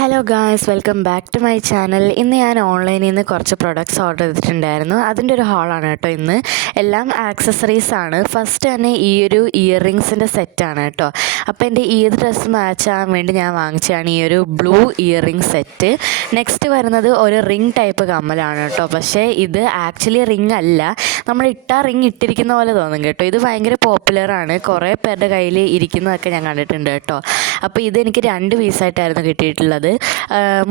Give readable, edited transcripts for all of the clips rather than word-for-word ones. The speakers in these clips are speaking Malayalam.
Hello guys, welcome back to my channel. ഇന്ന് ഞാൻ ഓൺലൈനിൽ നിന്ന് കുറച്ച് പ്രൊഡക്ട്സ് ഓർഡർ ചെയ്തിട്ടുണ്ടായിരുന്നു. അതിൻ്റെ ഒരു ഹാളാണ് കേട്ടോ ഇന്ന്. എല്ലാം ആക്സസറീസ് ആണ്. ഫസ്റ്റ് തന്നെ ഈ ഒരു ഇയർ റിങ്സിൻ്റെ സെറ്റാണ് കേട്ടോ. അപ്പോൾ എൻ്റെ ഈ ഡ്രസ്സ് മാച്ച് ആകാൻ വേണ്ടി ഞാൻ വാങ്ങിച്ചതാണ് ഈ ഒരു blue year ring set. Next വരുന്നത് ഒരു റിംഗ് ടൈപ്പ് കമ്മലാണ് കേട്ടോ. പക്ഷേ ഇത് ആക്ച്വലി റിംഗ് അല്ല, നമ്മൾ റിംഗ് ഇട്ടിരിക്കുന്ന പോലെ തോന്നും കേട്ടോ. ഇത് ഭയങ്കര പോപ്പുലറാണ്, കുറേ പേരുടെ കയ്യിൽ ഇരിക്കുന്നതൊക്കെ ഞാൻ കണ്ടിട്ടുണ്ട് കേട്ടോ. അപ്പോൾ ഇതെനിക്ക് 2 പീസായിട്ടായിരുന്നു കിട്ടിയിട്ടുള്ളത്.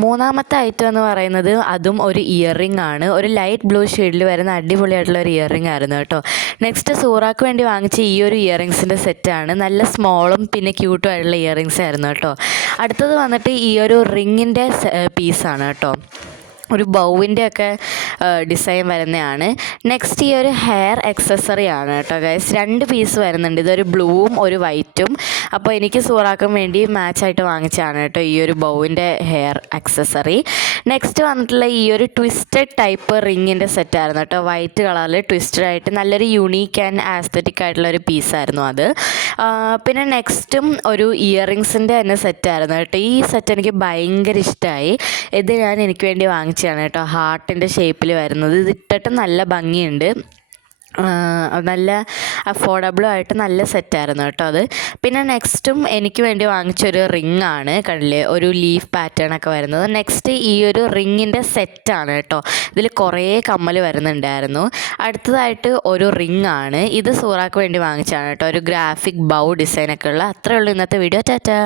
മൂന്നാമത്തെ ഐറ്റം എന്ന് പറയുന്നത് അതും ഒരു ഇയർ റിംഗ് ആണ്. ഒരു ലൈറ്റ് ബ്ലൂ ഷെയ്ഡിൽ വരുന്ന അടിപൊളിയായിട്ടുള്ള ഒരു ഇയർ റിംഗ് ആയിരുന്നു കേട്ടോ. നെക്സ്റ്റ് സൂറാക്ക് വേണ്ടി വാങ്ങിച്ച ഈ ഒരു ഇയർ റിങ്സിൻ്റെ സെറ്റാണ്. നല്ല സ്മോളും പിന്നെ ക്യൂട്ടും ആയിട്ടുള്ള ഇയർ റിങ്സ് ആയിരുന്നു കേട്ടോ. അടുത്തത് വന്നിട്ട് ഈ ഒരു റിങ്ങിൻ്റെ പീസാണ് കേട്ടോ. ഒരു ബൗവിൻ്റെ ഒക്കെ ഡിസൈൻ വരുന്നതാണ്. നെക്സ്റ്റ് ഈ ഒരു ഹെയർ അക്സസറി ആണ് കേട്ടോ ഗൈസ്. 2 പീസ് വരുന്നുണ്ട്. ഇതൊരു ബ്ലൂവും ഒരു വൈറ്റും. അപ്പോൾ എനിക്ക് സൂറാക്കാൻ വേണ്ടി മാച്ചായിട്ട് വാങ്ങിച്ചതാണ് കേട്ടോ ഈ ഒരു ബൗവിൻ്റെ ഹെയർ അക്സസറി. നെക്സ്റ്റ് വന്നിട്ടുള്ള ഈ ഒരു ട്വിസ്റ്റഡ് ടൈപ്പ് റിങ്ങിൻ്റെ സെറ്റായിരുന്നു കേട്ടോ. വൈറ്റ് കളറിൽ ട്വിസ്റ്റഡ് ആയിട്ട് നല്ലൊരു യുണീക്ക് ആൻഡ് ആസ്തറ്റിക് ആയിട്ടുള്ള ഒരു പീസായിരുന്നു അത്. പിന്നെ നെക്സ്റ്റും ഒരു ഇയർ റിങ്സിൻ്റെ തന്നെ സെറ്റായിരുന്നു കേട്ടോ. ഈ സെറ്റ് എനിക്ക് ഭയങ്കര ഇഷ്ടമായി. ഇത് ഞാൻ എനിക്ക് വേണ്ടി വാങ്ങിച്ചതാണ് കേട്ടോ. ഹാർട്ടിൻ്റെ ഷേപ്പിൽ വരുന്നത്. ഇത് ഇട്ടിട്ട് നല്ല ഭംഗിയുണ്ട്, നല്ല അഫോർഡബിളും ആയിട്ട് നല്ല സെറ്റായിരുന്നു കേട്ടോ അത്. പിന്നെ നെക്സ്റ്റും എനിക്ക് വേണ്ടി വാങ്ങിച്ചൊരു റിംഗ് ആണ്, കണ്ടില്ലേ, ഒരു ലീഫ് പാറ്റേൺ ഒക്കെ വരുന്നത്. നെക്സ്റ്റ് ഈ ഒരു റിങ്ങിൻ്റെ സെറ്റാണ് കേട്ടോ. ഇതിൽ കുറേ കമ്മൽ വരുന്നുണ്ടായിരുന്നു. അടുത്തതായിട്ട് ഒരു റിംഗ് ആണ്. ഇത് സൂറാക്ക് വേണ്ടി വാങ്ങിച്ചതാണ് കേട്ടോ. ഒരു ഗ്രാഫിക് ബൗ ഡിസൈനൊക്കെ ഉള്ള. അത്രയേ ഉള്ളൂ ഇന്നത്തെ വീഡിയോ. ടാറ്റാ.